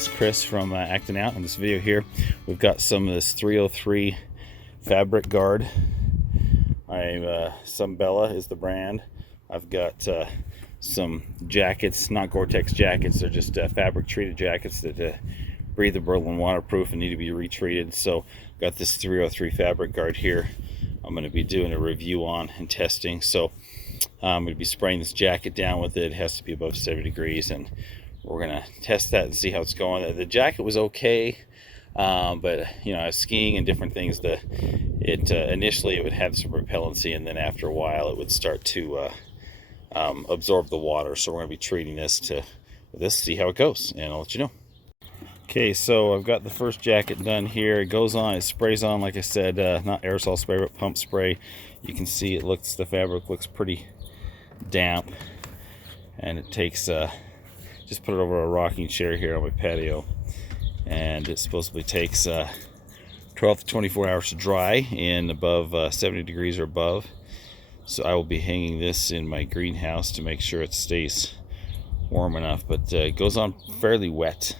is Chris from Acting Out. In this video here, we've got some of this 303 fabric guard. Sumbrella is the brand. I've got some jackets, not Gore-Tex jackets, they're just fabric treated jackets that breathable and waterproof and need to be retreated. So got this 303 fabric guard here I'm going to be doing a review on and testing. So I'm going to be spraying this jacket down with it. It has to be above 70 degrees, and we're going to test that and see how it's going. The jacket was okay, but you know, I was skiing and different things. Initially it would have some repellency, and then after a while it would start to absorb the water. So we're going to be treating this see how it goes, and I'll let you know. Okay, so I've got the first jacket done here. It goes on, it sprays on, like I said, not aerosol spray, but pump spray. You can see the fabric looks pretty damp, and it takes, just put it over a rocking chair here on my patio, and it supposedly takes 12 to 24 hours to dry in above 70 degrees or above. So I will be hanging this in my greenhouse to make sure it stays warm enough, but it goes on fairly wet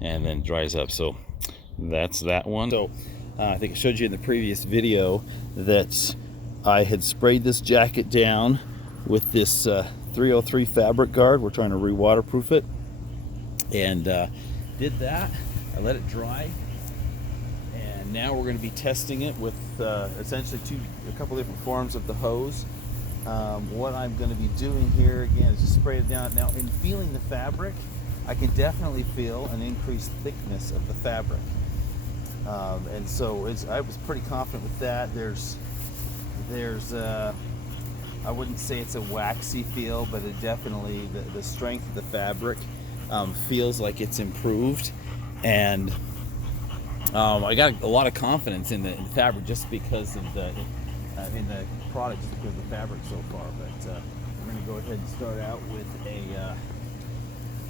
and then dries up. So that's that one. So I think I showed you in the previous video that I had sprayed this jacket down with this 303 fabric guard. We're trying to re-waterproof it, and did that. I let it dry, and now we're going to be testing it with essentially a couple different forms of the hose. What I'm going to be doing here again is just spray it down. Now, in feeling the fabric, I can definitely feel an increased thickness of the fabric, and so I was pretty confident with that. There's I wouldn't say it's a waxy feel, but it definitely, the strength of the fabric feels like it's improved, and I got a lot of confidence in the fabric just because of in the product, just because of the fabric so far. But we're going to go ahead and start out with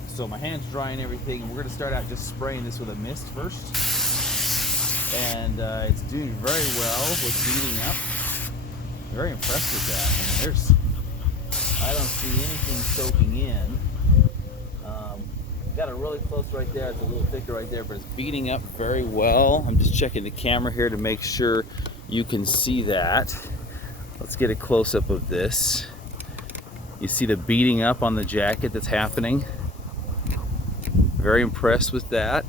so my hand's dry and everything, and we're going to start out just spraying this with a mist first, and it's doing very well with beating up. Very impressed with that. I mean, I don't see anything soaking in. Got it really close right there. It's a little thicker right there, but it's beating up very well. I'm just checking the camera here to make sure you can see that. Let's get a close-up of this. You see the beating up on the jacket that's happening. Very impressed with that.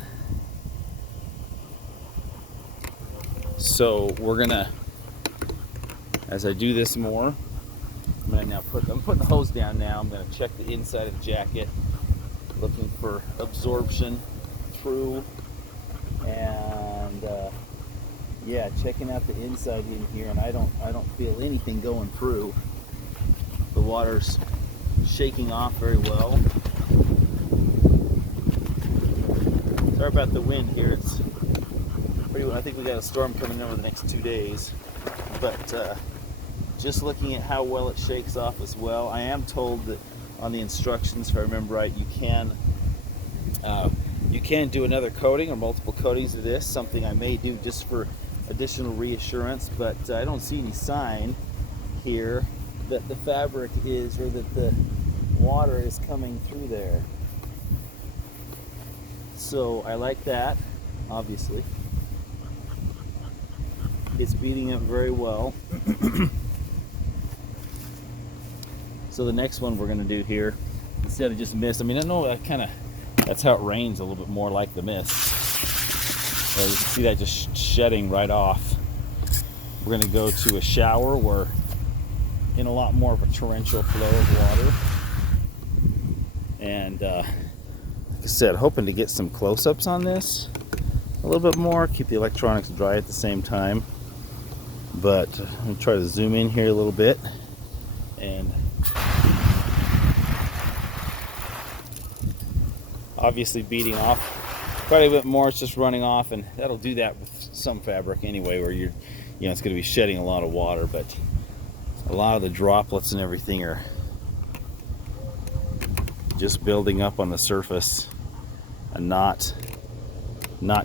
So we're gonna, as I do this more, I'm putting the hose down now. I'm gonna check the inside of the jacket, looking for absorption through, and yeah, checking out the inside in here, and I don't feel anything going through. The water's shaking off very well. Sorry about the wind here. It's pretty. I think we got a storm coming in over the next 2 days, but just looking at how well it shakes off as well. I am told that on the instructions, if I remember right, you can do another coating or multiple coatings of this, something I may do just for additional reassurance, but I don't see any sign here that the fabric is, or that the water is coming through there. So I like that, obviously. It's beating up very well. So the next one we're going to do here, instead of just mist, I mean, I know that's how it rains, a little bit more like the mist. So you can see that just shedding right off. We're going to go to a shower where in a lot more of a torrential flow of water. And like I said, hoping to get some close-ups on this a little bit more, keep the electronics dry at the same time. But I'm going to try to zoom in here a little bit, and obviously beating off quite a bit more. It's just running off, and that'll do that with some fabric anyway, where it's going to be shedding a lot of water, but a lot of the droplets and everything are just building up on the surface and not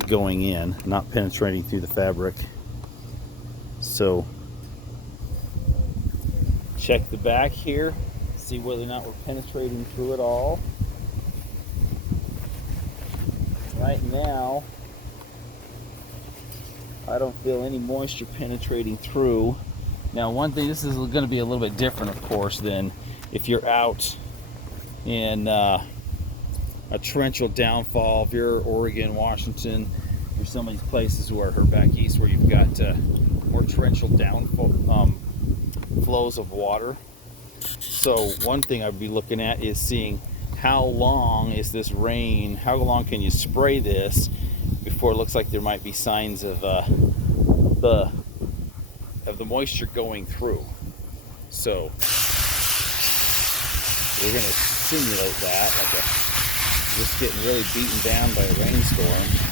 going in, not penetrating through the fabric. So check the back here, see whether or not we're penetrating through it all. right now, I don't feel any moisture penetrating through. Now, one thing, this is going to be a little bit different, of course, than if you're out in a torrential downfall. If you're Oregon, Washington, or some of these places where back east where you've got more torrential downfall flows of water. So one thing I'd be looking at is seeing how long is this rain, how long can you spray this before it looks like there might be signs of the moisture going through. So we're going to simulate that, like just getting really beaten down by a rainstorm.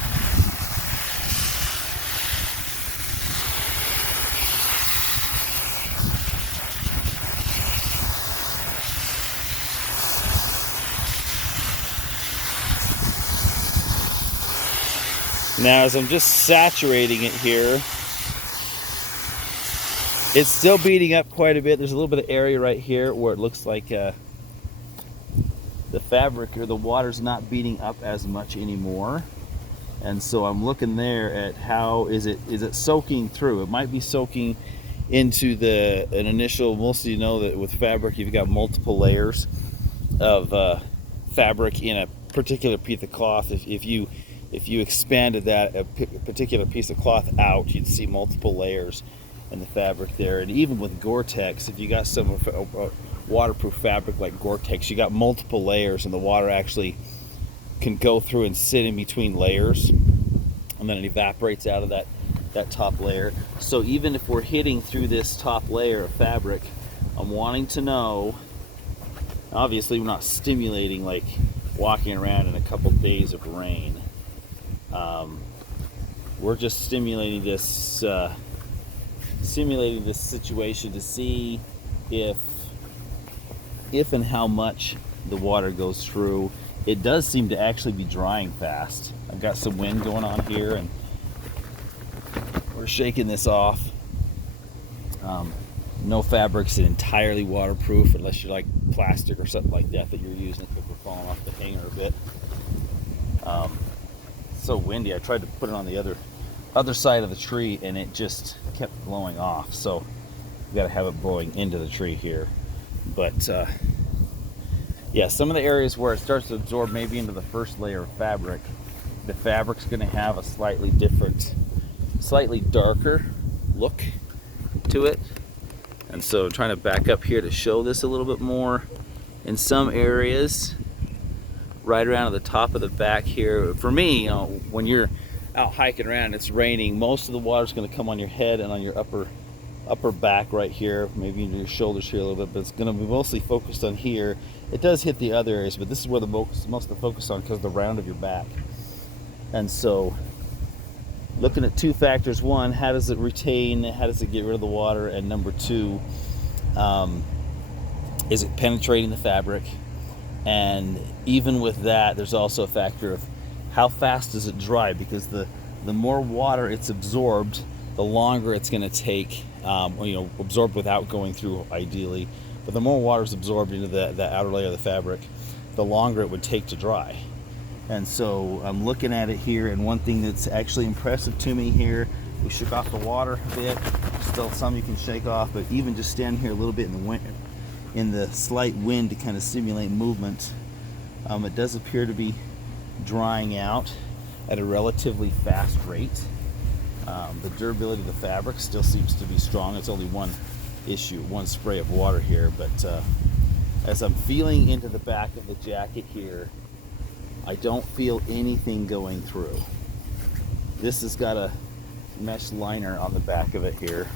Now, as I'm just saturating it here, it's still beating up quite a bit. There's a little bit of area right here where it looks like the fabric or the water's not beating up as much anymore. And so I'm looking there at how is it soaking through. It might be soaking into an initial, most of you know that with fabric you've got multiple layers of fabric in a particular piece of cloth. If you expanded a particular piece of cloth out, you'd see multiple layers in the fabric there. And even with Gore-Tex, if you got some waterproof fabric like Gore-Tex, you got multiple layers, and the water actually can go through and sit in between layers, and then it evaporates out of that top layer. So even if we're hitting through this top layer of fabric, I'm wanting to know, obviously we're not stimulating like walking around in a couple days of rain. We're just simulating this situation to see if and how much the water goes through. It does seem to actually be drying fast. I've got some wind going on here, and we're shaking this off. No fabric's entirely waterproof unless you're like plastic or something like that you're using, because we're falling off the hanger a bit. So windy. I tried to put it on the other side of the tree, and it just kept blowing off. So we got to have it blowing into the tree here. But yeah, some of the areas where it starts to absorb maybe into the first layer of fabric, the fabric's going to have a slightly different, slightly darker look to it. And so I'm trying to back up here to show this a little bit more. In some areas, right around at the top of the back here, for me, when you're out hiking around and it's raining, most of the water's going to come on your head and on your upper back right here, maybe in your shoulders here a little bit, but it's going to be mostly focused on here. It does hit the other areas, but this is where most of the focus on, because of the round of your back. And so looking at two factors: one, how does it retain, how does it get rid of the water, and number two, is it penetrating the fabric? And even with that, there's also a factor of how fast does it dry, because the more water it's absorbed, the longer it's going to take, absorbed without going through ideally, but the more water is absorbed into the outer layer of the fabric, the longer it would take to dry. And so I'm looking at it here, and one thing that's actually impressive to me here, we shook off the water a bit, still some you can shake off, but even just standing here a little bit in the wind, in the slight wind to kind of simulate movement, it does appear to be drying out at a relatively fast rate. The durability of the fabric still seems to be strong. It's only one spray of water here, but as I'm feeling into the back of the jacket here, I don't feel anything going through. This has got a mesh liner on the back of it here,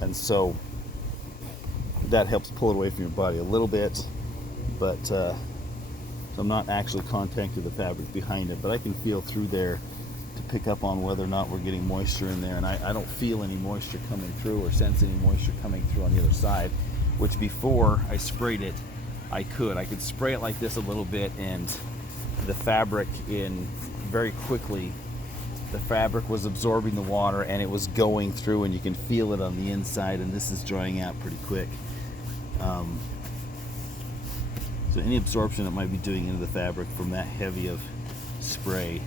and so that helps pull it away from your body a little bit, but so I'm not actually contacting the fabric behind it, but I can feel through there to pick up on whether or not we're getting moisture in there, and I don't feel any moisture coming through or sense any moisture coming through on the other side, which before I sprayed it, I could spray it like this a little bit, and the fabric very quickly, the fabric was absorbing the water and it was going through, and you can feel it on the inside, and this is drying out pretty quick. So any absorption it might be doing into the fabric from that heavy of spray.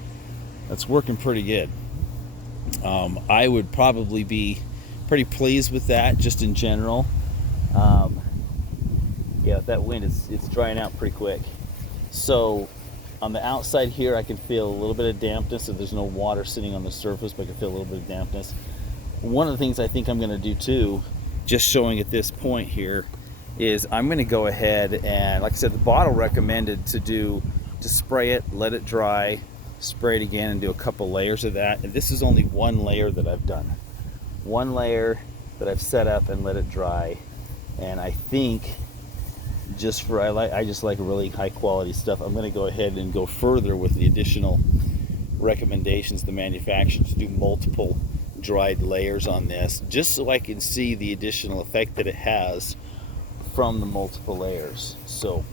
That's working pretty good. I would probably be pretty pleased with that just in general. Yeah, that wind it's drying out pretty quick. So on the outside here I can feel a little bit of dampness. So there's no water sitting on the surface, but I can feel a little bit of dampness. One of the things I think I'm going to do too, just showing at this point here, is I'm going to go ahead and, like I said, the bottle recommended to spray it, let it dry, spray it again, and do a couple layers of that. And this is only one layer that I've done. One layer that I've set up and let it dry. And I think I just like really high quality stuff. I'm going to go ahead and go further with the additional recommendations the manufacturers to do multiple dried layers on this, just so I can see the additional effect that it has from the multiple layers. So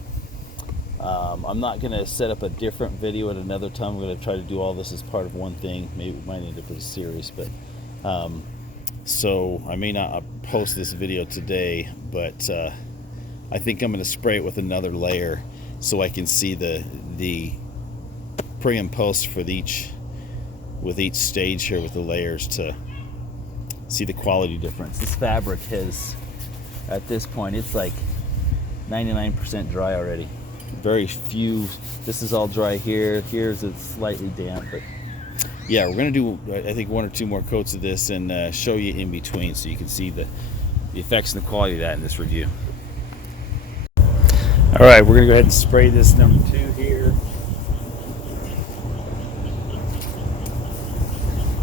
I'm not going to set up a different video at another time. I'm going to try to do all this as part of one thing. Maybe we might end up with a series, but so I may not post this video today, but I think I'm going to spray it with another layer so I can see the pre and post for with each stage here with the layers, to see the quality difference. This fabric has, at this point, it's like 99% dry already. Very few, this is all dry here. Here's it's slightly damp, but yeah, we're going to do, I think, one or two more coats of this and show you in between so you can see the effects and the quality of that in this review. All right, we're going to go ahead and spray this number 2 here.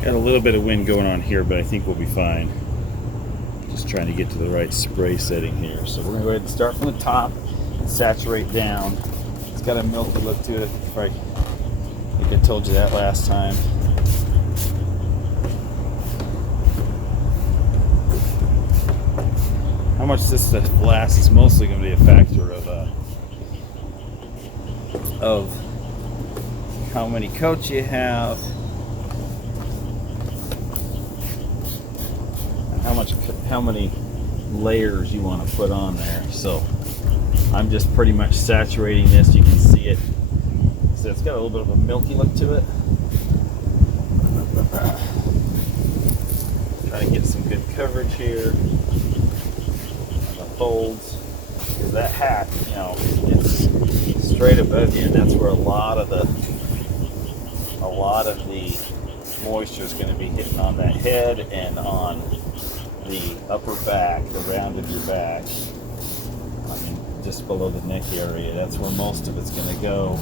Got a little bit of wind going on here, but I think we'll be fine. Just trying to get to the right spray setting here. So we're going to go ahead and start from the top and saturate down. It's got a milky look to it. I think I told you that last time. How much this stuff lasts is mostly going to be a factor of how many coats you have, how many layers you want to put on there. So I'm just pretty much saturating this. You can see it. So it's got a little bit of a milky look to it. Trying to get some good coverage here on the folds, because that hat, you know, it's straight above you, and that's where a lot of the moisture is going to be hitting on that head and on the upper back, the round of your back. I mean, just below the neck area. That's where most of it's going to go,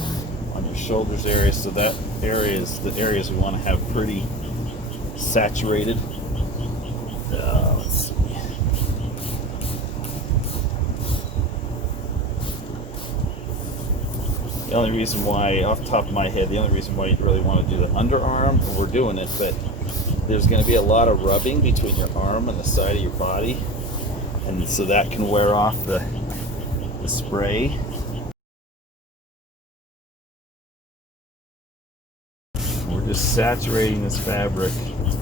on your shoulders area. So that area is the areas we want to have pretty saturated. Let's see. The only reason why, off the top of my head, the only reason why you really want to do the underarm, and we're doing it, but there's going to be a lot of rubbing between your arm and the side of your body, and so that can wear off the spray. We're just saturating this fabric,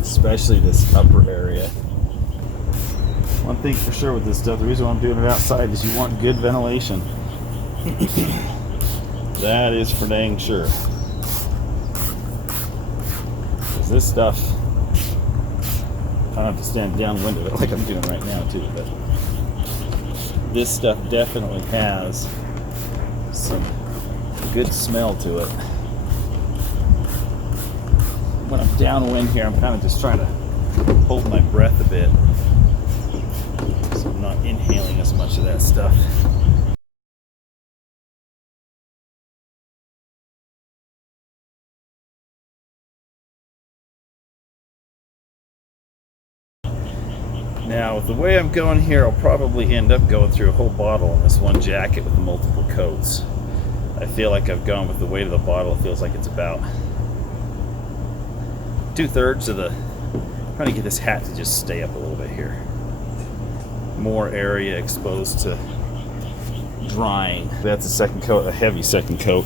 especially this upper area. One thing for sure with this stuff, the reason why I'm doing it outside is you want good ventilation. That is for dang sure. Because this stuff, I don't have to stand downwind of it like I'm doing right now too, but this stuff definitely has some good smell to it. When I'm downwind here, I'm kind of just trying to hold my breath a bit, so I'm not inhaling as much of that stuff. Now, with the way I'm going here, I'll probably end up going through a whole bottle in this one jacket with multiple coats. I feel like I've gone with the weight of the bottle. It feels like it's about 2/3 of the... I'm trying to get this hat to just stay up a little bit here. More area exposed to drying. That's a second coat, a heavy second coat.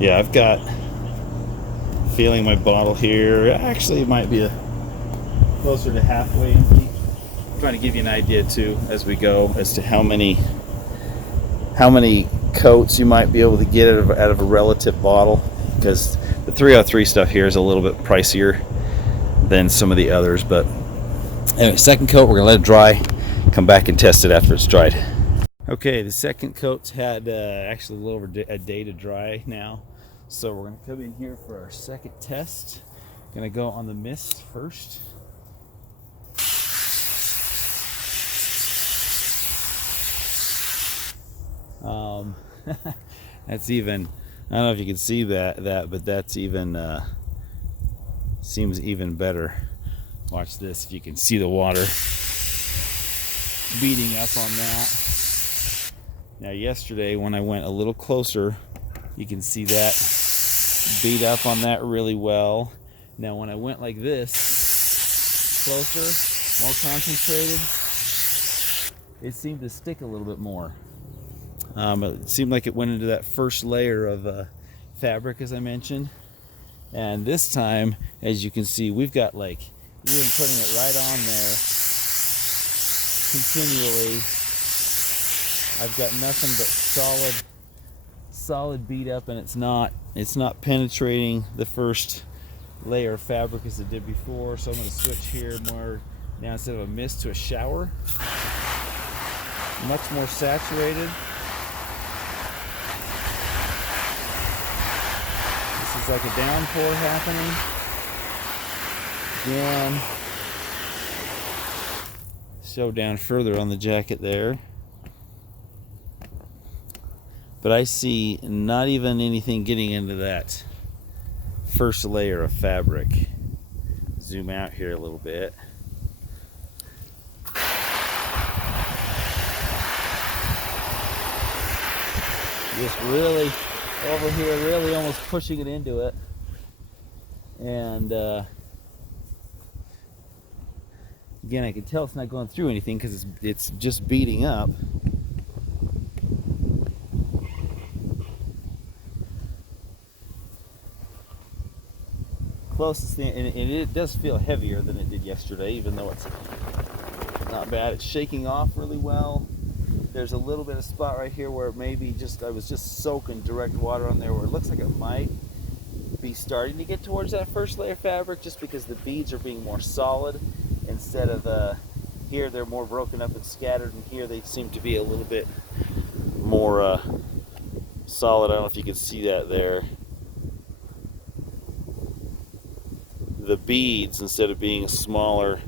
Yeah, I've got... feeling my bottle here. Actually, it might be closer to halfway empty. Trying to give you an idea too as we go as to how many coats you might be able to get out of a relative bottle, because The 303 stuff here is a little bit pricier than some of the others, but anyway, second coat, we're gonna let it dry, come back and test it after it's dried. Okay, the second coat's had actually a little over a day to dry now, so we're gonna come in here for our second test. Gonna go on the mist first. That's even, I don't know if you can see that, but that's even seems even better. Watch this, if you can see the water beating up on that. Now yesterday when I went a little closer, you can see that beat up on that really well. Now when I went like this, closer, more concentrated, it seemed to stick a little bit more. It seemed like it went into that first layer of fabric, as I mentioned. And this time, as you can see, we've got like, even putting it right on there continually, I've got nothing but solid beat up, and it's not penetrating the first layer of fabric as it did before. So I'm going to switch here more now, instead of a mist to a shower. Much more saturated. This is like a downpour happening. Again, show down further on the jacket there. But I see not even anything getting into that first layer of fabric. Zoom out here a little bit. Just really over here, really almost pushing it into it. And again, I can tell it's not going through anything because it's just beating up. Closest thing, and it does feel heavier than it did yesterday, even though it's not bad. It's shaking off really well. There's a little bit of spot right here where maybe I was just soaking direct water on there, where it looks like it might be starting to get towards that first layer of fabric, just because the beads are being more solid instead of here they're more broken up and scattered, and here they seem to be a little bit more solid. I don't know if you can see that there. The beads, instead of being smaller,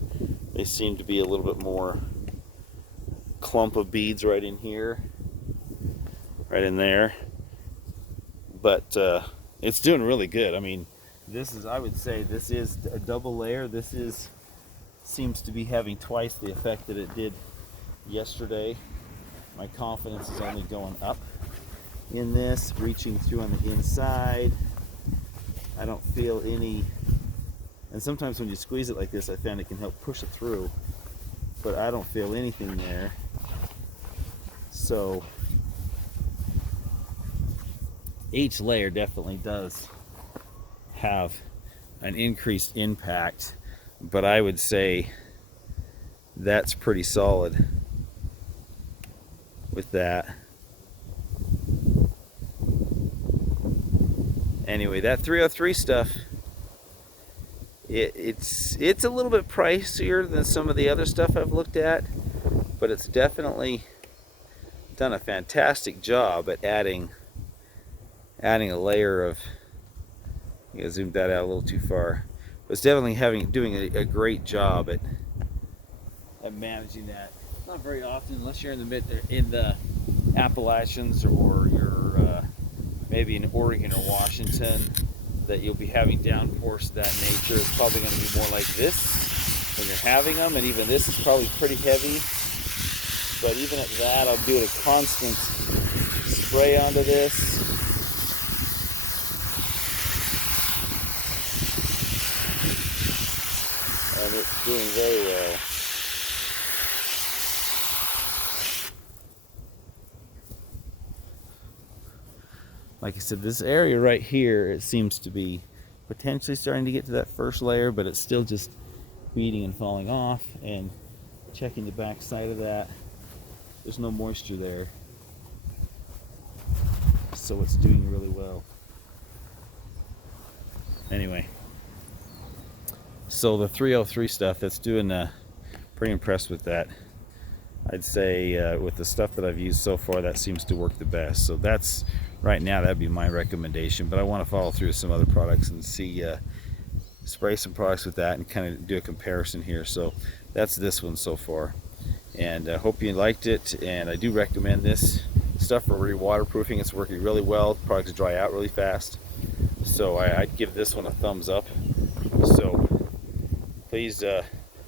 they seem to be a little bit more clump of beads right in here, right in there. But it's doing really good. I mean, I would say this is a double layer. Seems to be having twice the effect that it did yesterday. My confidence is only going up in this, reaching through on the inside. I don't feel any, and sometimes when you squeeze it like this, I found it can help push it through, but I don't feel anything there. So each layer definitely does have an increased impact, but I would say that's pretty solid with that. Anyway, that 303 stuff, it's a little bit pricier than some of the other stuff I've looked at, but it's definitely done a fantastic job at adding a layer of, you know, zoomed that out a little too far. But it's definitely doing a great job at managing that. Not very often, unless you're in the Appalachians, or you're maybe in Oregon or Washington, that you'll be having downpours of that nature. It's probably going to be more like this when you're having them, and even this is probably pretty heavy. But even at that, I'm doing a constant spray onto this. And it's doing very well. Like I said, this area right here, it seems to be potentially starting to get to that first layer, but it's still just beating and falling off. And checking the back side of that, there's no moisture there, so it's doing really well. Anyway, so the 303 stuff, that's doing pretty impressed with that. I'd say with the stuff that I've used so far, that seems to work the best. So that's, right now, that'd be my recommendation. But I want to follow through with some other products and see, spray some products with that and kind of do a comparison here. So that's this one so far. And I hope you liked it. And I do recommend this stuff for re-waterproofing. It's working really well. The products dry out really fast. So I'd give this one a thumbs up. So please, if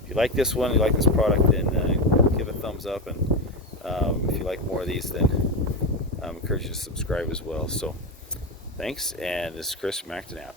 you like this one, you like this product, then give a thumbs up. And if you like more of these, then I encourage you to subscribe as well. So thanks, and this is Chris from Acton out.